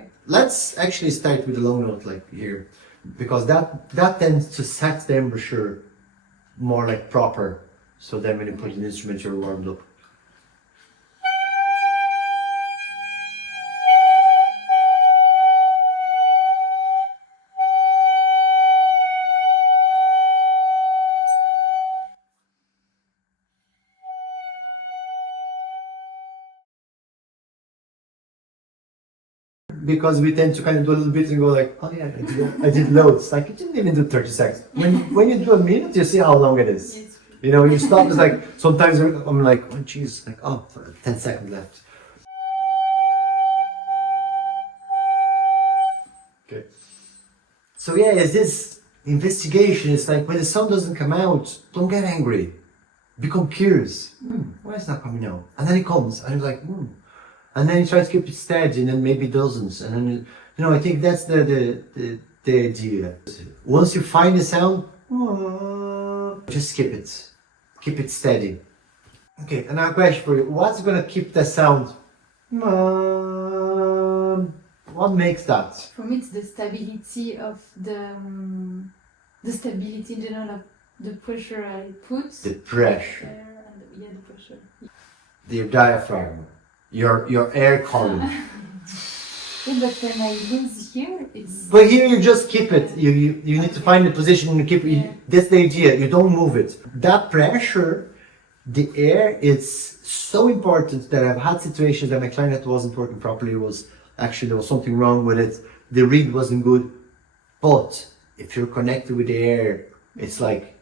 Okay. Let's actually start with a long note like here, because that tends to set the embouchure more like proper. So then when you put an instrument, you're warmed up. Because we tend to kind of do a little bit and go like, oh yeah, I did loads. Like, you didn't even do 30 seconds. When you do a minute, you see how long it is. Yes. You know, you stop, it's like, sometimes I'm like, oh jeez, like, oh, 10 seconds left. Okay. So yeah, it's this investigation. It's like, when the sound doesn't come out, don't get angry. Become curious. Why is it not coming out? And then it comes, and you're like, and then you try to keep it steady, and then maybe it doesn't. And then, you know, I think that's the idea. Once you find the sound, just skip it. Keep it steady. Okay, another question for you. What's going to keep the sound? What makes that? For me, it's the stability of the stability in general of the pressure I put. The pressure. And, yeah, the pressure. Your diaphragm. Your air column. Yeah, but when I lose here, it's... But here you just keep it. You need to find the position and keep it. Yeah. That's the idea. You don't move it. That pressure, the air, is so important that I've had situations that my clarinet wasn't working properly. There was something wrong with it. The reed wasn't good. But if you're connected with the air, it's like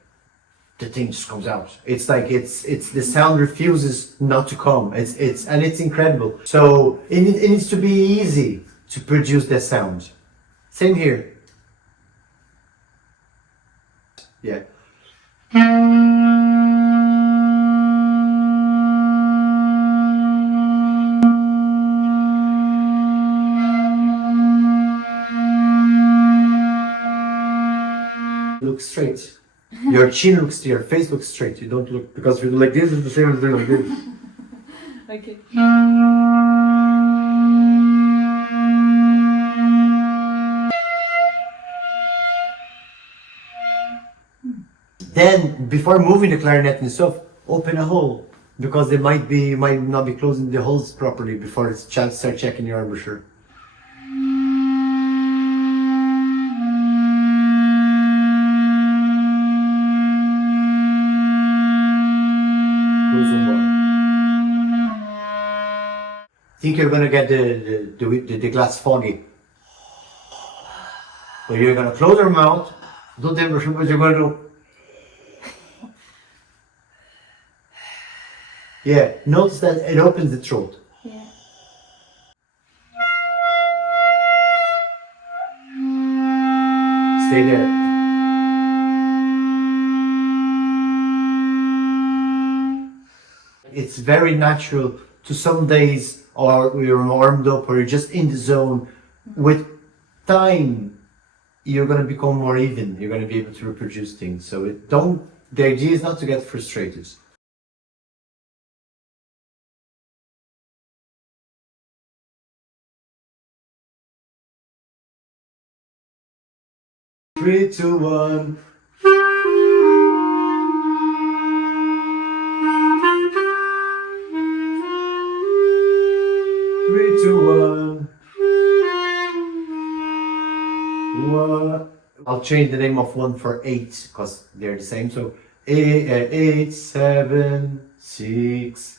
the thing just comes out. It's like it's the sound refuses not to come. It's incredible. So it needs to be easy to produce that sound. Same here. Yeah. Look straight. Your chin looks to your face looks straight. You don't look, because if you do like this, it's the same as doing like this. Okay. Then, before moving the clarinet and stuff, open a hole, because they might not be closing the holes properly before it's chance to start checking your embouchure. Close one more. Think you're gonna get the glass foggy, but you're gonna close your mouth, do the embouchure, but you're gonna do. Yeah, notice that it opens the throat. Yeah. Stay there. It's very natural to some days, or you're warmed up, or you're just in the zone. With time, you're going to become more even. You're going to be able to reproduce things. So the idea is not to get frustrated. Three, two, one. 3, 2, 1. I'll change the name of 1 for 8 because they're the same. So 8, 7, 6.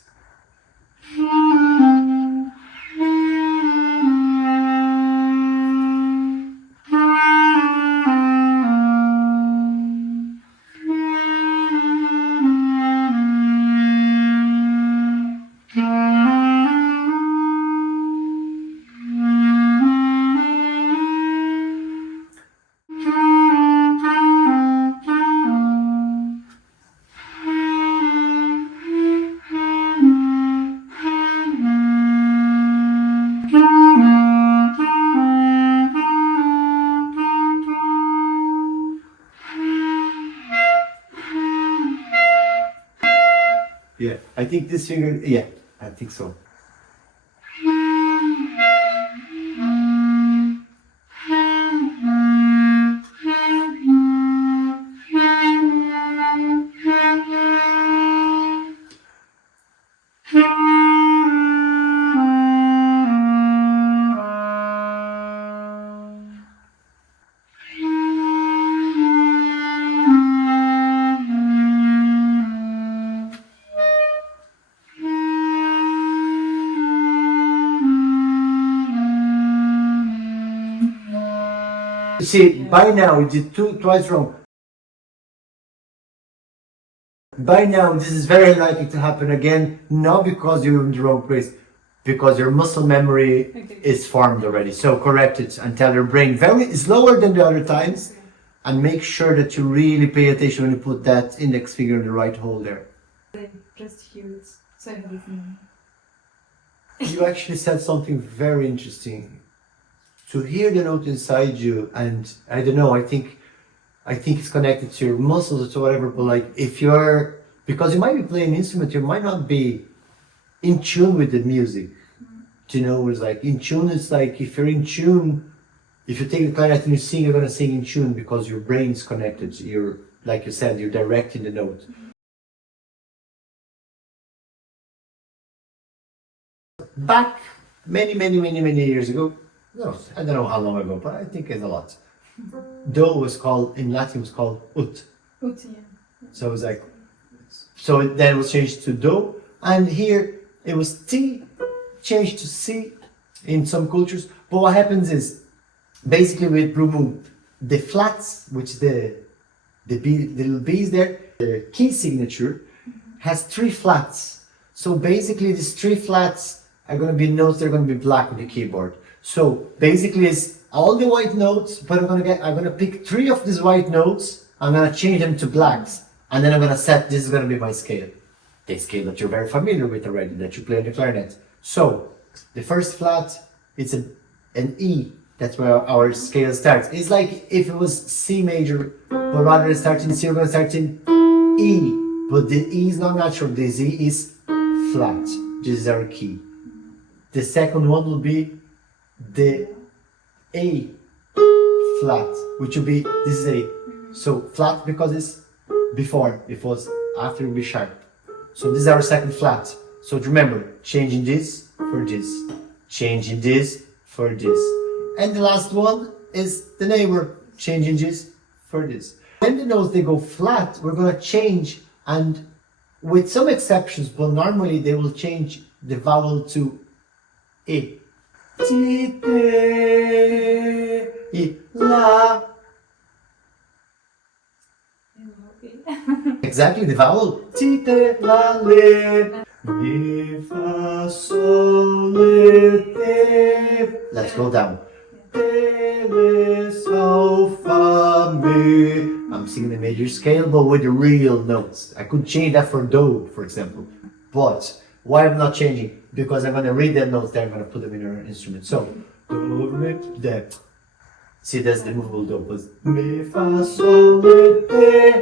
Yeah, I think this finger, yeah, I think so. See, by now you did twice wrong. By now, this is very likely to happen again, not because you're in the wrong place, because your muscle memory is formed already. So correct it and tell your brain very slower than the other times, and make sure that you really pay attention when you put that index finger in the right hole there. Just hear it. So I'm listening. You actually said something very interesting. To hear the note inside you, and I don't know, I think it's connected to your muscles or to whatever, but like if you're, because you might be playing an instrument, you might not be in tune with the music. Do you know, it's like in tune, it's like if you're in tune, if you take the clarinet and you sing, you're gonna sing in tune because your brain's connected. You're, like you said, you're directing the note. Back many years ago, no, I don't know how long ago, but I think it's a lot. Do was called, in Latin was called ut. Ut, yeah. So it was like, so then it was changed to do, and here it was T, changed to C in some cultures. But what happens is, basically with Blue Moon, the flats, which the little B's there, the key signature has 3 flats. So basically these 3 flats are going to be notes that are going to be black on the keyboard. So basically it's all the white notes, but I'm going to pick 3 of these white notes, I'm going to change them to blacks, and then I'm going to set, this is going to be my scale. The scale that you're very familiar with already, that you play on the clarinet. So the first flat, it's an E. That's where our scale starts. It's like if it was C major, but rather than starting in C, we're going to start in E. But the E is not natural, the Z is flat. This is our key. The second one will be the A flat, which will be, this is A. So flat because it's before, it was after it will be sharp. So this is our second flat. So remember, changing this for this, changing this for this. And the last one is the neighbor, changing this for this. When the notes they go flat, we're going to change, and with some exceptions, but normally they will change the vowel to E. Ti, te, I, la. Exactly, the vowel. Ti, te, la, le. Mi, fa, sol, le, te. Let's go down. Te, le, sol, fa, mi. I'm singing the major scale, but with the real notes. I could change that for do, for example. But why I'm not changing? Because I'm going to read the notes there, I'm going to put them in our instrument. So, do, re, de. See, that's the movable do. But mi, fa, sol, le, te,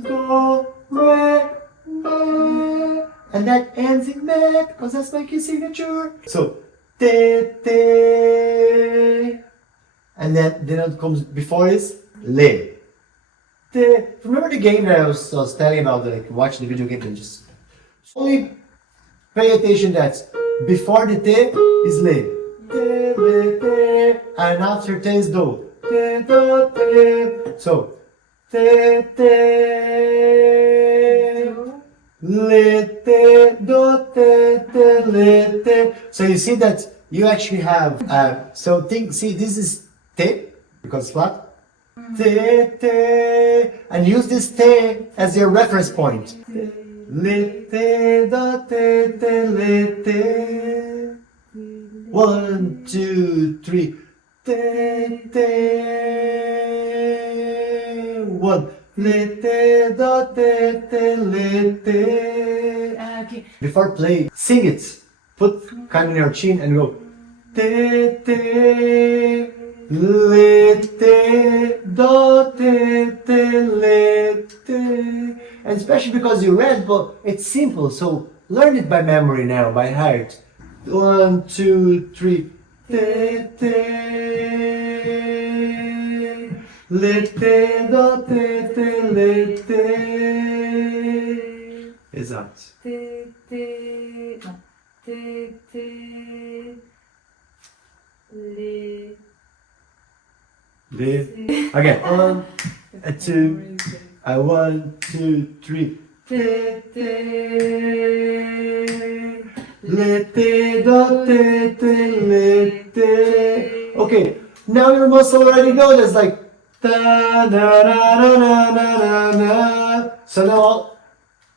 do, re, mi. And that ends in me, because that's my key signature. So, te, te. And then the note comes before is le. Te. Remember the game that I was telling about, like watching the video game and just only pay attention that before the te is le. Te, le, te. And after te is do. Te, do, te. So, te, te. Le, te, do, te, te, le, te. So you see that you actually have, so think, see, this is te, because it's flat. Te, te, and use this te as your reference point. Le, te, do, te, te, le, te. 1, 2, 3. Te, te. 1. Le, te, do, te, te, le, te. Okay. Before play, sing it. Put kind in your chin and go. Te, te. Le, te, do, te, te, le, te. And especially because you read, but it's simple, so learn it by memory now, by heart. 1, 2, 3. Te, te. Le, te, do, te, te, le, te. Esatto. Te, te, no. Te, te, le. Okay, 1, 2, 1, 2, 3. Te, te, le, te, do, te, te, le, te. Okay, now your muscle already knows it's like da, da, da, da, da, da, da. So now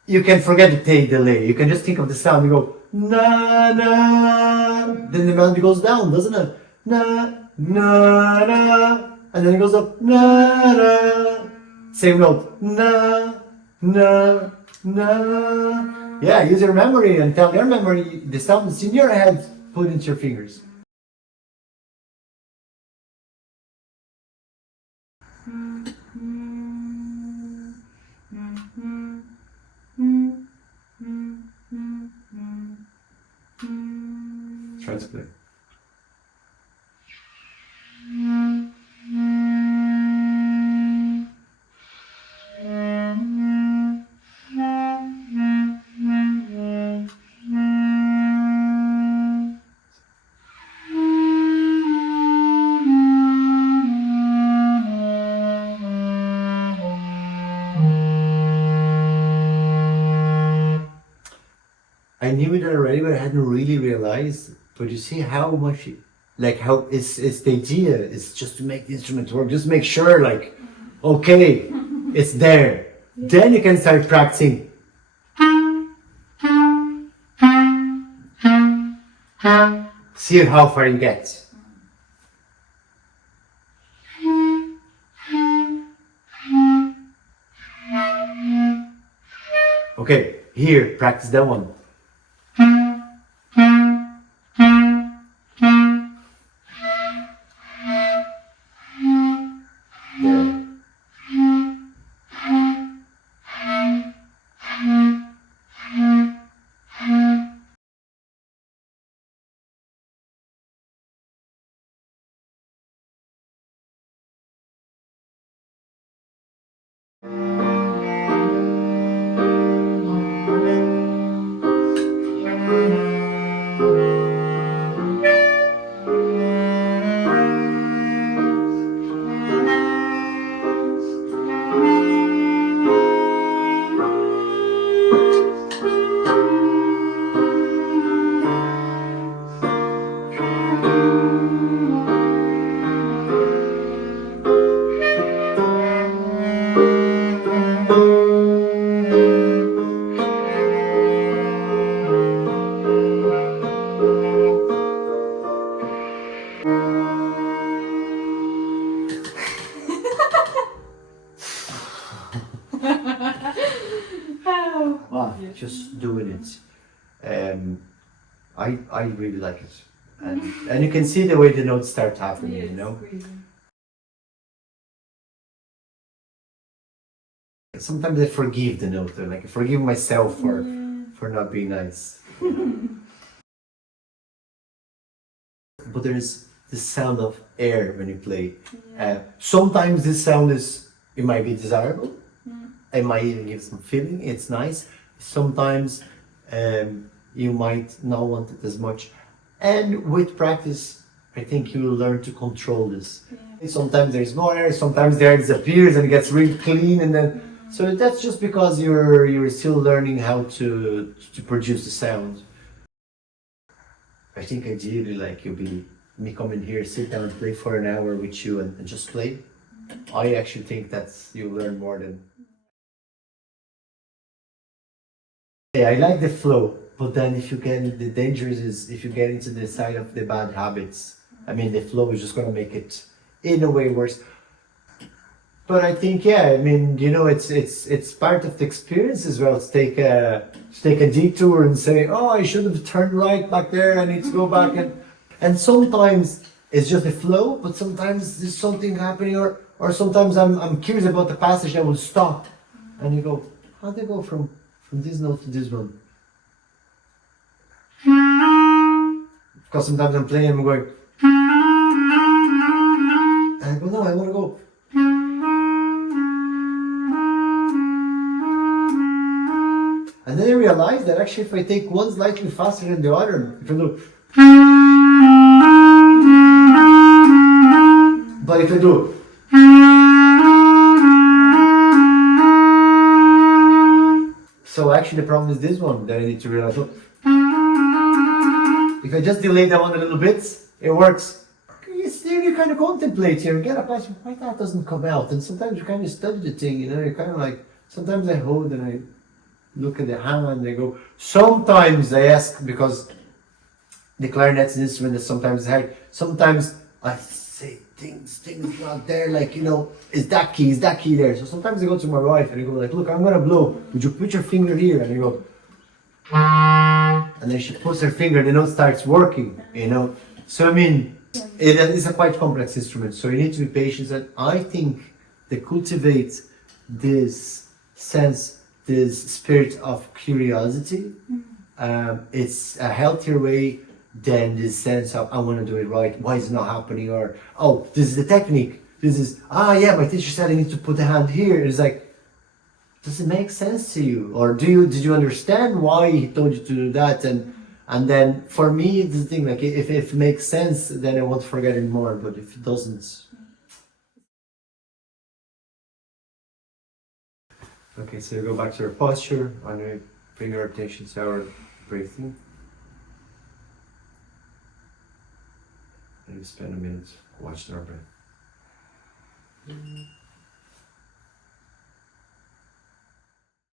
you can forget the delay. You can just think of the sound. You go na na. Then the melody goes down, doesn't it? Na na na. And then it goes up na na. Same note na na na. Yeah, use your memory and tell your memory the sound that's in your head. Put into your fingers. Try to play. I knew it already, but I hadn't really realized. But you see how much, like how it's the idea is just to make the instrument work. Just make sure, like, okay, it's there. Then you can start practicing. See how far you get. Okay, here, practice that one. Wow, just doing it. I really like it, and you can see the way the notes start happening. Yeah, You know. crazy. Sometimes I forgive the note, like I forgive myself for not being nice. But there is the sound of air when you play. Sometimes this sound it might be desirable. It might even give some feeling. It's nice. Sometimes you might not want it as much. And with practice, I think you will learn to control this. Yeah. Sometimes there's no air. Sometimes the air disappears and it gets really clean, and then. So that's just because you're still learning how to produce the sound. I think ideally, like you'll be me coming here, sit down and play for an hour with you and just play. I actually think that's you'll learn more than. Yeah, I like the flow, but then if you get the dangers is if you get into the side of the bad habits. I mean, the flow is just gonna make it in a way worse. But I think, yeah, I mean, you know, it's part of the experience as well to take a detour and say, oh, I should have turned right back there. I need to go back and sometimes it's just a flow, but sometimes there's something happening, or sometimes I'm curious about the passage that will stop, and you go, how'd they go from this note to this one? Because sometimes I'm playing and I'm going, and I go, no, I want to go. And then I realized that actually if I take one slightly faster than the other, if I do, but if I do, so actually the problem is this one that I need to realize. If I just delay that one a little bit, it works. it's there you kind of contemplate here and get up, I say, why that doesn't come out? And sometimes you kind of study the thing, you know, you're kind of like, sometimes I hold and I look at the hand and I go, sometimes I ask, because the clarinet's an instrument that sometimes is hard, sometimes I say things not there, like, you know, is that key there? So sometimes I go to my wife and I go like, look, I'm gonna blow, would you put your finger here? And I go, and then she puts her finger and the note starts working, you know. So I mean, it is a quite complex instrument, so you need to be patient. And I think they cultivate this sense, this spirit of curiosity. It's a healthier way than this sense of I want to do it right. Why is it not happening? Or oh, this is the technique. This is yeah, my teacher said I need to put the hand here. It's like, does it make sense to you? Or did you understand why he told you to do that? And then for me, the thing, like, if it makes sense, then I won't forget it more. But if it doesn't, okay. So you go back to our posture, and we bring our attention to our breathing, and we spend a minute watching our breath.